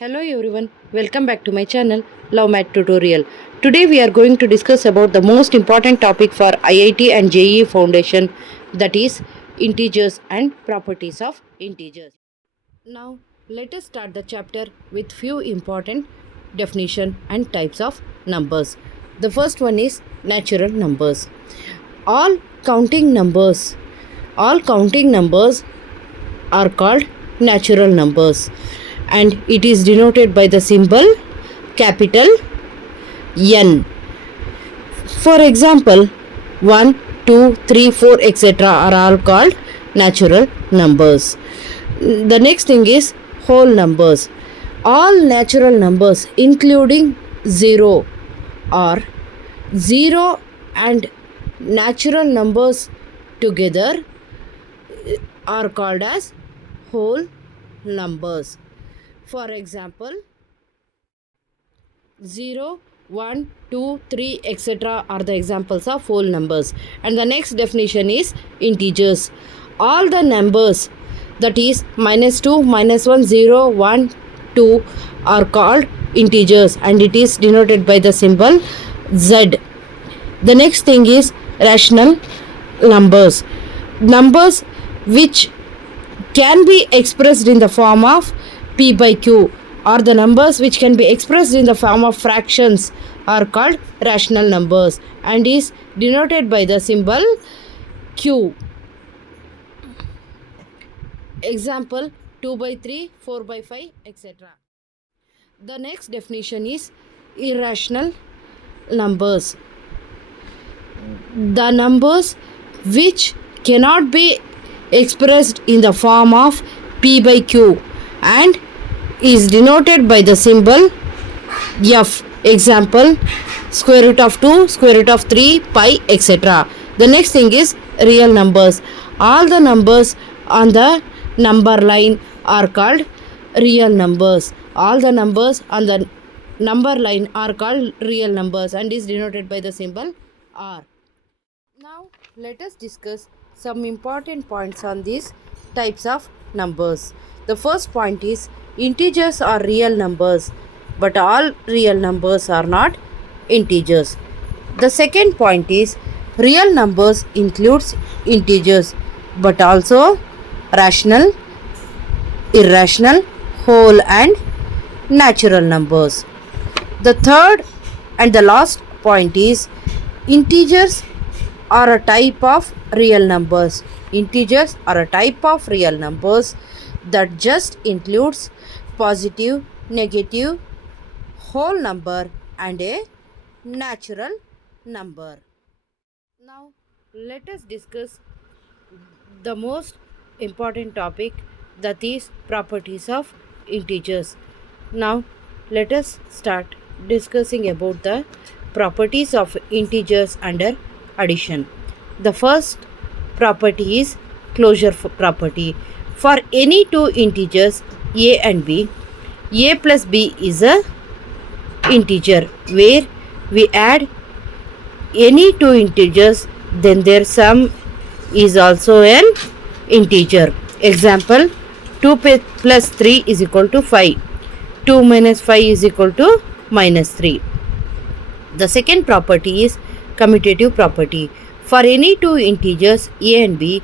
Hello everyone, welcome back to my channel Love Math Tutorial. Today we are going to discuss about the most important topic for IIT and JEE Foundation, that is integers and properties of integers. Now let us start the chapter with few important definition and types of numbers. The first one is natural numbers. All counting numbers are called natural numbers, and it is denoted by the symbol capital N. For example, 1, 2, 3, 4, etc. are all called natural numbers. The next thing is whole numbers. All natural numbers including 0 or 0 and natural numbers together are called as whole numbers. For example, 0, 1, 2, 3, etc. are the examples of whole numbers. And the next definition is integers. All the numbers, that is -2, -1, 0, 1, 2 are called integers, and it is denoted by the symbol Z. The next thing is rational numbers. Numbers which can be expressed in the form of P by Q, or the numbers which can be expressed in the form of fractions are called rational numbers and is denoted by the symbol Q. Example 2 by 3, 4 by 5, etc. The next definition is irrational numbers. The numbers which cannot be expressed in the form of P by Q and is denoted by the symbol F. Example square root of 2, square root of 3, pi, etc. The next thing is real numbers. All the numbers on the number line are called real numbers. All the numbers on the number line are called real numbers and is denoted by the symbol R. Now let us discuss some important points on these types of numbers. The first point is integers are real numbers, but all real numbers are not integers. The second point is real numbers includes integers, but also rational, irrational, whole and natural numbers. The third and the last point is integers are a type of real numbers. Integers are a type of real numbers that just includes positive, negative, whole number and a natural number. Now let us discuss the most important topic, that is properties of integers. Now let us start discussing about the properties of integers under addition. The first property is closure property. For any two integers a and b, a plus b is a integer where we add any two integers, then their sum is also an integer. Example 2 plus 3 is equal to 5. 2 minus 5 is equal to minus 3. The second property is commutative property. For any two integers a and b,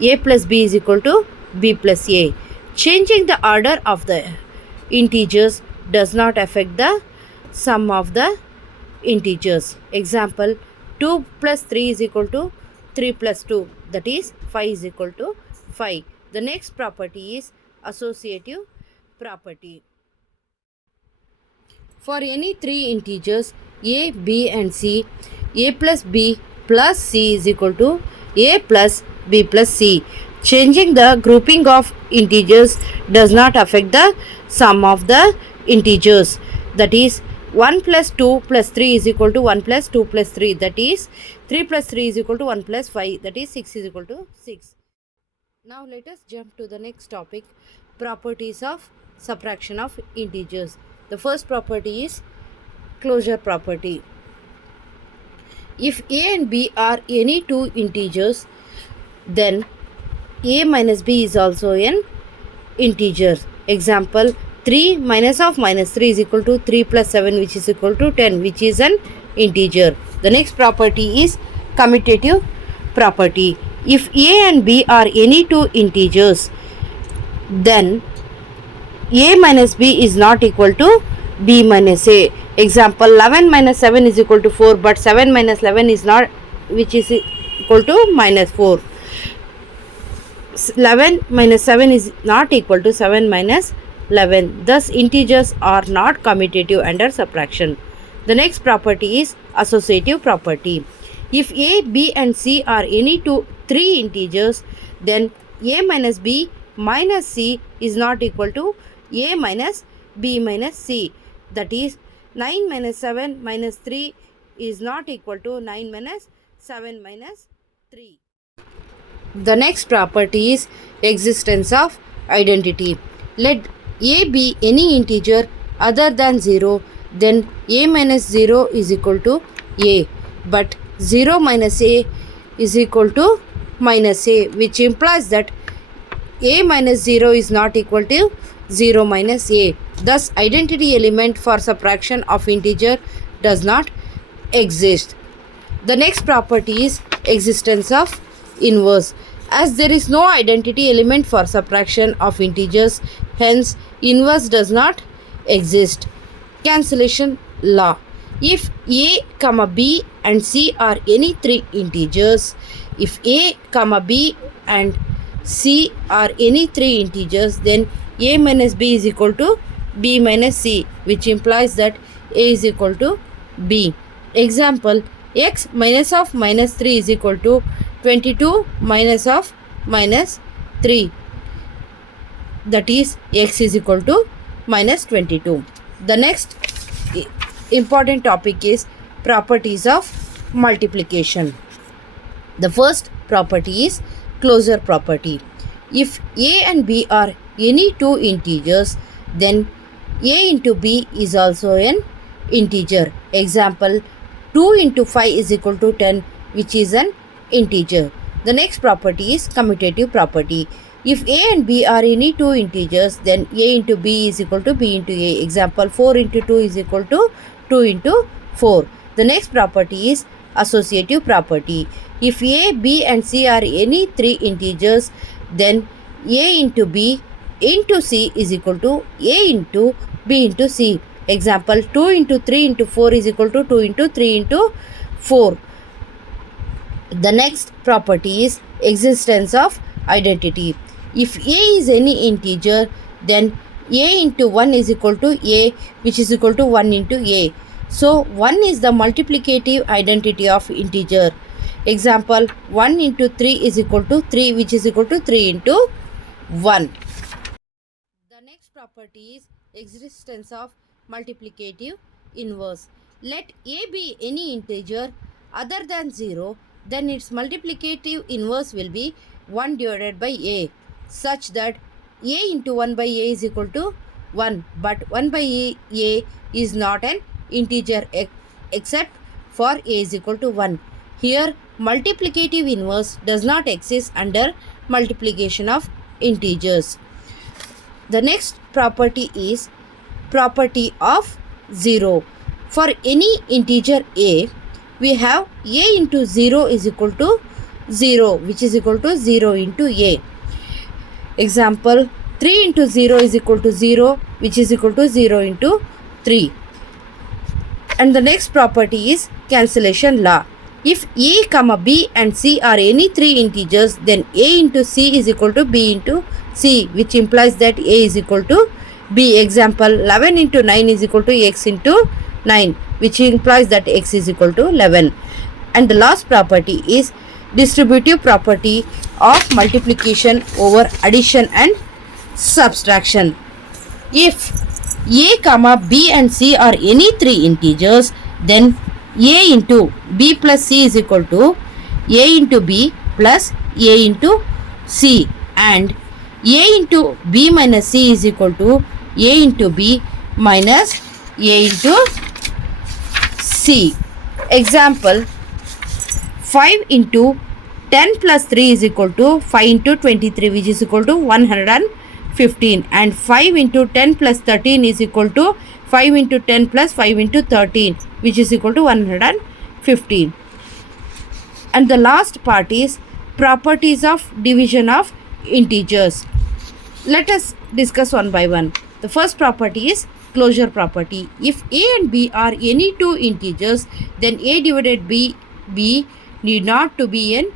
a plus b is equal to b plus a. Changing the order of the integers does not affect the sum of the integers. Example 2 plus 3 is equal to 3 plus 2, that is 5 is equal to 5. The next property is associative property. For any three integers a, b and c, a plus b plus c is equal to a plus b plus c. Changing the grouping of integers does not affect the sum of the integers, that is 1 plus 2 plus 3 is equal to 1 plus 2 plus 3, that is 3 plus 3 is equal to 1 plus 5, that is 6 is equal to 6. Now let us jump to the next topic, properties of subtraction of integers. The first property is closure property. If a and b are any two integers, then a minus b is also an integer. Example 3 minus of minus 3 is equal to 3 plus 7, which is equal to 10, which is an integer. The next property is commutative property. If a and b are any two integers, then a minus b is not equal to b minus a. Example, 11 minus 7 is equal to 4, but 7 minus 11 is not, which is equal to minus 4. 11 minus 7 is not equal to 7 minus 11. Thus, integers are not commutative under subtraction. The next property is associative property. If a, b and c are any three integers, then a minus b minus c is not equal to a minus b minus c. That is, 9 minus 7 minus 3 is not equal to 9 minus 7 minus 3. The next property is existence of identity. Let a be any integer other than 0, then a minus 0 is equal to a, but 0 minus a is equal to minus a, which implies that a minus 0 is not equal to 0 minus a. Thus, identity element for subtraction of integer does not exist. The next property is existence of inverse. As there is no identity element for subtraction of integers, hence inverse does not exist. Cancellation law. If a, b and c are any three integers, if a, b and c are any three integers, then a minus b is equal to b minus c, which implies that a is equal to b. Example, x minus of minus 3 is equal to 22 minus of minus 3. That is, x is equal to minus 22. The next important topic is properties of multiplication. The first property is closure property. If a and b are any two integers, then a into b is also an integer. Example, 2 into 5 is equal to 10, which is an integer. The next property is commutative property. If a and b are any two integers, then a into b is equal to b into a. Example, 4 into 2 is equal to 2 into 4. The next property is associative property. If a, b and c are any three integers, then a into b into c is equal to a into b into c. Example, 2 into 3 into 4 is equal to 2 into 3 into 4. The next property is existence of identity. If a is any integer, then a into 1 is equal to a, which is equal to 1 into a. So, 1 is the multiplicative identity of integer. Example, 1 into 3 is equal to 3, which is equal to 3 into 1. The next property is existence of multiplicative inverse. Let a be any integer other than 0, then its multiplicative inverse will be 1 divided by a, such that a into 1 by a is equal to 1, but 1 by a is not an integer except for a is equal to 1. Here, multiplicative inverse does not exist under multiplication of integers. The next property is property of 0. For any integer a, we have a into 0 is equal to 0, which is equal to 0 into a. Example, 3 into 0 is equal to 0, which is equal to 0 into 3. And the next property is cancellation law. If a, b and c are any three integers, then a into c is equal to b into c, which implies that a is equal to b. Example, 11 into 9 is equal to x into 9, which implies that x is equal to 11. And the last property is distributive property of multiplication over addition and subtraction. If a, b and c are any three integers, then a into b plus c is equal to a into b plus a into c, and a into b minus c is equal to a into b minus a into c. Example, 5 into 10 plus 3 is equal to 5 into 23, which is equal to 105. 15, and 5 into 10 plus 13 is equal to 5 into 10 plus 5 into 13, which is equal to 115. And the last part is properties of division of integers. Let us discuss one by one. The first property is closure property. If a and b are any two integers, then a divided by b need not to be an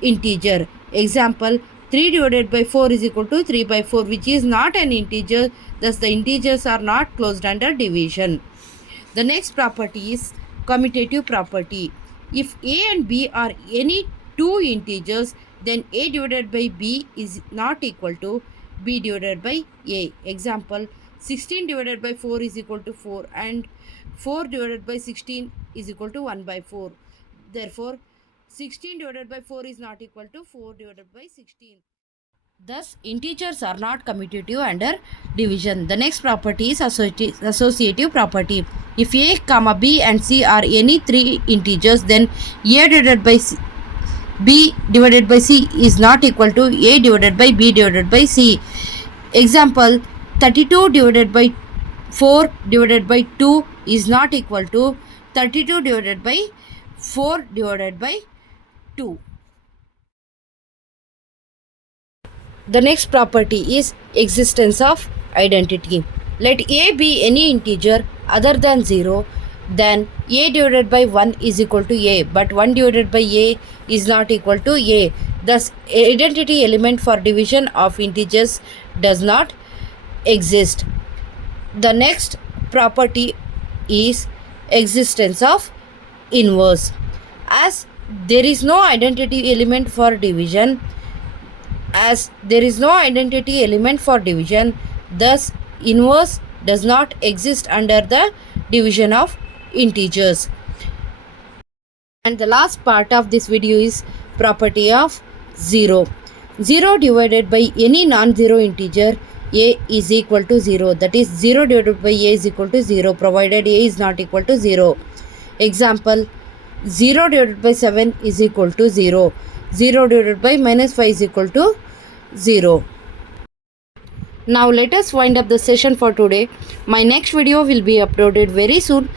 integer. Example, 3 divided by 4 is equal to 3 by 4, which is not an integer, thus the integers are not closed under division. The next property is commutative property. If a and b are any two integers, then a divided by b is not equal to b divided by a. Example, 16 divided by 4 is equal to 4, and 4 divided by 16 is equal to 1 by 4. Therefore, 16 divided by 4 is not equal to 4 divided by 16. Thus, integers are not commutative under division. The next property is associative property. If a, comma b and c are any three integers, then a divided by b divided by c is not equal to a divided by b divided by c. Example, 32 divided by 4 divided by 2 is not equal to 32 divided by 4 divided by 2. The next property is existence of identity. Let a be any integer other than 0, then a divided by 1 is equal to a, but 1 divided by a is not equal to a. Thus, identity element for division of integers does not exist. The next property is existence of inverse. As there is no identity element for division, thus inverse does not exist under the division of integers. And the last part of this video is property of 0. 0 divided by any non-zero integer a is equal to 0. That is, 0 divided by a is equal to 0 provided a is not equal to 0. Example, 0 divided by 7 is equal to 0. 0 divided by minus 5 is equal to 0. Now let us wind up the session for today. My next video will be uploaded very soon.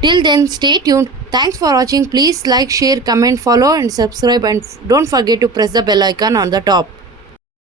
Till then, stay tuned. Thanks for watching. Please like, share, comment, follow and subscribe, and don't forget to press the bell icon on the top.